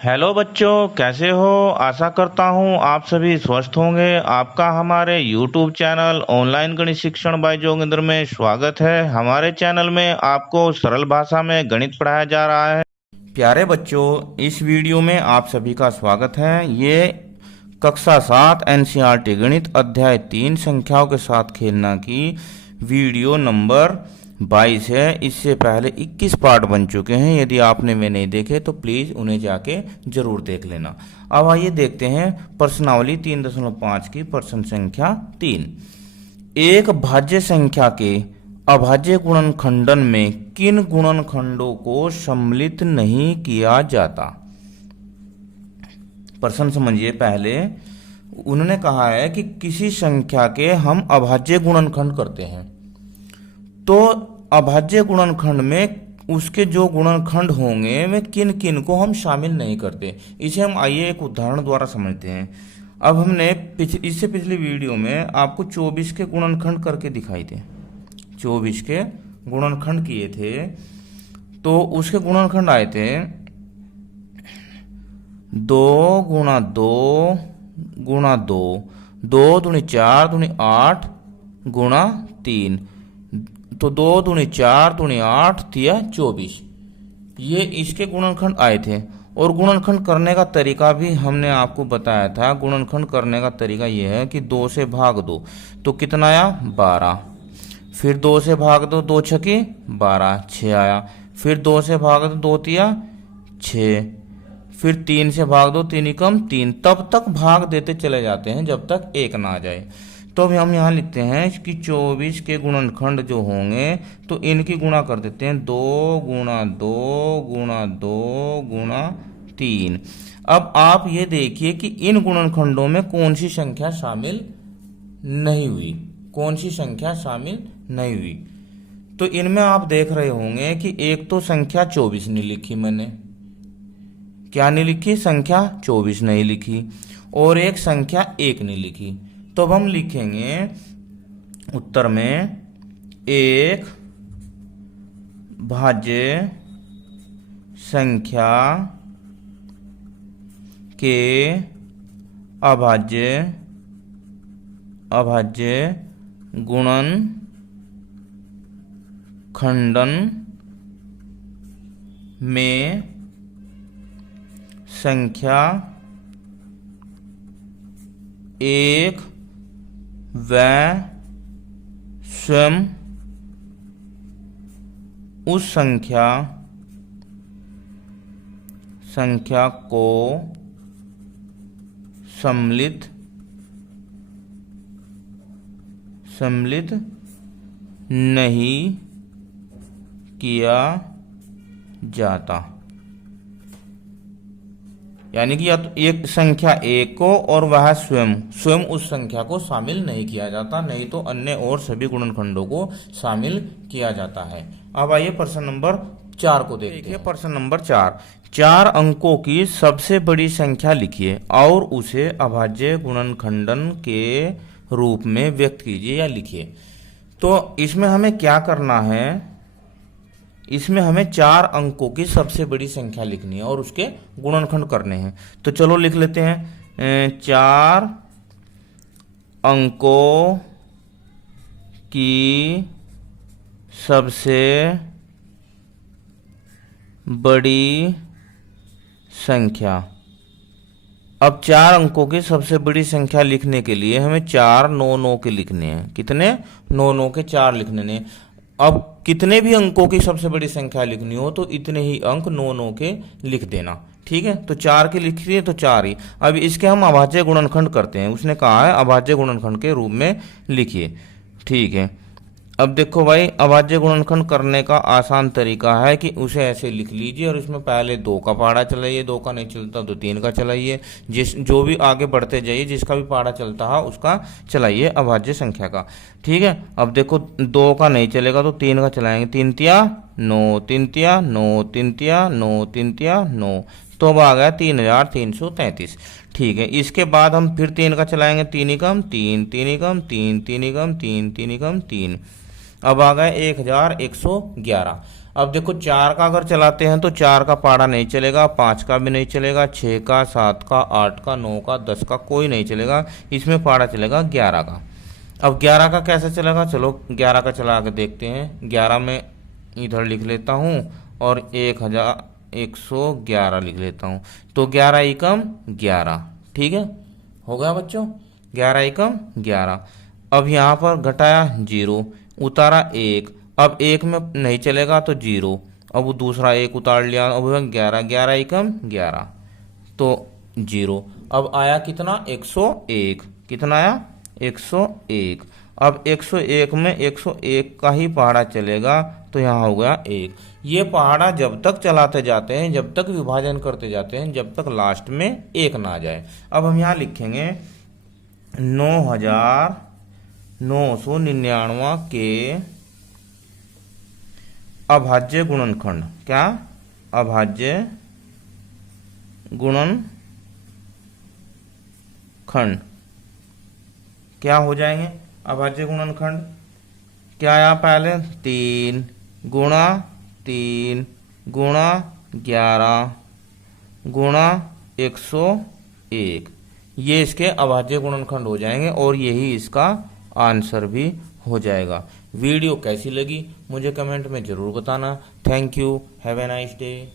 Hello बच्चों, कैसे हो। आशा करता हूँ आप सभी स्वस्थ होंगे। आपका हमारे YouTube चैनल ऑनलाइन गणित शिक्षण बाय जोगिंदर में स्वागत है। हमारे चैनल में आपको सरल भाषा में गणित पढ़ाया जा रहा है। प्यारे बच्चों, इस वीडियो में आप सभी का स्वागत है। ये कक्षा 7 NCERT गणित अध्याय 3 संख्याओं के साथ खेलना की वीडियो नंबर 22 है। इससे पहले 21 पार्ट बन चुके हैं। यदि आपने वे नहीं देखे तो प्लीज़ उन्हें जाके जरूर देख लेना। अब आइए देखते हैं प्रश्नावली 3.5 की प्रश्न संख्या 3। एक भाज्य संख्या के अभाज्य गुणनखंडन में किन गुणनखंडों को सम्मिलित नहीं किया जाता। प्रश्न समझिए। पहले उन्होंने कहा है कि किसी संख्या के हम अभाज्य गुणनखंड करते हैं, तो अभाज्य गुणनखंड में उसके जो गुणनखंड होंगे वे किन किन को हम शामिल नहीं करते। इसे हम आइए एक उदाहरण द्वारा समझते हैं। अब हमने इससे पिछली वीडियो में आपको 24 के गुणनखंड करके दिखाई थे। 24 के गुणनखंड किए थे, तो उसके गुणनखंड आए थे 2 गुणा 2 गुणा 2, 2 दूनी 4 दूनी 8 गुणा 3, तो 2 दूनी 4 दूनी 8 तिया 24। ये इसके गुणनखंड आए थे। और गुणनखंड करने का तरीका भी हमने आपको बताया था। गुणनखंड करने का तरीका यह है कि 2 से भाग दो तो कितना आया 12, फिर 2 से भाग दो 2 छकी 12 6 आया, फिर 2 से भाग दो 2 तिया 6, फिर 3 से भाग दो 3 एकम 3, तब तक भाग देते चले जाते हैं जब तक 1 ना आ जाए। तो अभी हम यहाँ लिखते हैं कि 24 के गुणनखंड जो होंगे तो इनकी गुणा कर देते हैं 2 गुणा 2 गुणा 2 गुणा 3। अब आप ये देखिए कि इन गुणनखंडों में कौन सी संख्या शामिल नहीं हुई, कौन सी संख्या शामिल नहीं हुई। तो इनमें आप देख रहे होंगे कि एक तो संख्या 24 नहीं लिखी मैंने, क्या नहीं लिखी, संख्या 24 नहीं लिखी, और एक संख्या 1 नहीं लिखी। तो अब हम लिखेंगे उत्तर में एक भाज्य संख्या के अभाज्य गुणनखंडन में संख्या 1 व स्वयं उस संख्या को सम्मिलित नहीं किया जाता। यानी कि या तो एक संख्या 1 को और वह स्वयं उस संख्या को शामिल नहीं किया जाता, नहीं तो अन्य और सभी गुणनखंडों को शामिल किया जाता है। अब आइए प्रश्न नंबर 4 को देखिए। प्रश्न नंबर 4 अंकों की सबसे बड़ी संख्या लिखिए और उसे अभाज्य गुणनखंडन के रूप में व्यक्त कीजिए या लिखिए। तो इसमें हमें क्या करना है, इसमें हमें 4 अंकों की सबसे बड़ी संख्या लिखनी है और उसके गुणनखंड करने हैं। तो चलो लिख लेते हैं 4 अंकों की सबसे बड़ी संख्या। अब 4 अंकों की सबसे बड़ी संख्या लिखने के लिए हमें 4 9 9 के लिखने हैं। कितने 9 9 के 4 लिखने हैं। अब कितने भी अंकों की सबसे बड़ी संख्या लिखनी हो तो इतने ही अंक 9 9 के लिख देना। ठीक है, तो 4 के लिख दिए तो 4 ही। अब इसके हम अभाज्य गुणनखंड करते हैं। उसने कहा है अभाज्य गुणनखंड के रूप में लिखिए। ठीक है, अब देखो भाई, अभाज्य गुणनखंड करने का आसान तरीका है कि उसे ऐसे लिख लीजिए और इसमें पहले 2 का पहाड़ा चलाइए, 2 का नहीं चलता तो 3 का चलाइए। जो भी आगे बढ़ते जाइए, जिसका भी पहाड़ा चलता है उसका चलाइए अभाज्य संख्या का। ठीक है, अब देखो 2 का नहीं चलेगा तो 3 का चलाएंगे। 3 तिया 9, 3 तिया 9, 3 तिया 9, 3 तिया 9, तो अब आ गया 3333। ठीक है, इसके बाद हम फिर 3 का चलाएंगे। 3 एकम 3, 3 एकम 3, 3 एकम 3, 3 एकम 3, अब आ गए 1111। अब देखो 4 का अगर चलाते हैं तो 4 का पहाड़ा नहीं चलेगा, 5 का भी नहीं चलेगा, 6 का, 7 का, 8 का, 9 का, 10 का कोई नहीं चलेगा। इसमें पहाड़ा चलेगा 11 का। अब 11 का कैसे चलेगा, चलो 11 का चला के देखते हैं। 11 में इधर लिख लेता हूँ और 1111 लिख लेता हूँ। तो 11 एकम 11, ठीक है, हो गया बच्चों, 11 एकम 11। अब यहाँ पर घटाया 0, उतारा 1। अब 1 में नहीं चलेगा तो 0, अब वो दूसरा 1 उतार लिया, अब 11, 11 एकम 11 तो 0। अब आया कितना, 101। कितना आया, 101। अब 101 में 101 का ही पहाड़ा चलेगा तो यहाँ हो गया 1। ये पहाड़ा जब तक चलाते जाते हैं, जब तक विभाजन करते जाते हैं, जब तक लास्ट में 1 ना आ जाए। अब हम यहाँ लिखेंगे 9999 के अभाज्य गुणनखंड। क्या, अभाज्य गुणनखंड क्या हो जाएंगे, अभाज्य गुणनखंड क्या आया पहले, 3 गुणा 3 गुणा 11 गुणा 101। ये इसके अभाज्य गुणनखंड हो जाएंगे और यही इसका आंसर भी हो जाएगा। वीडियो कैसी लगी मुझे कमेंट में ज़रूर बताना। Thank you, have a nice day.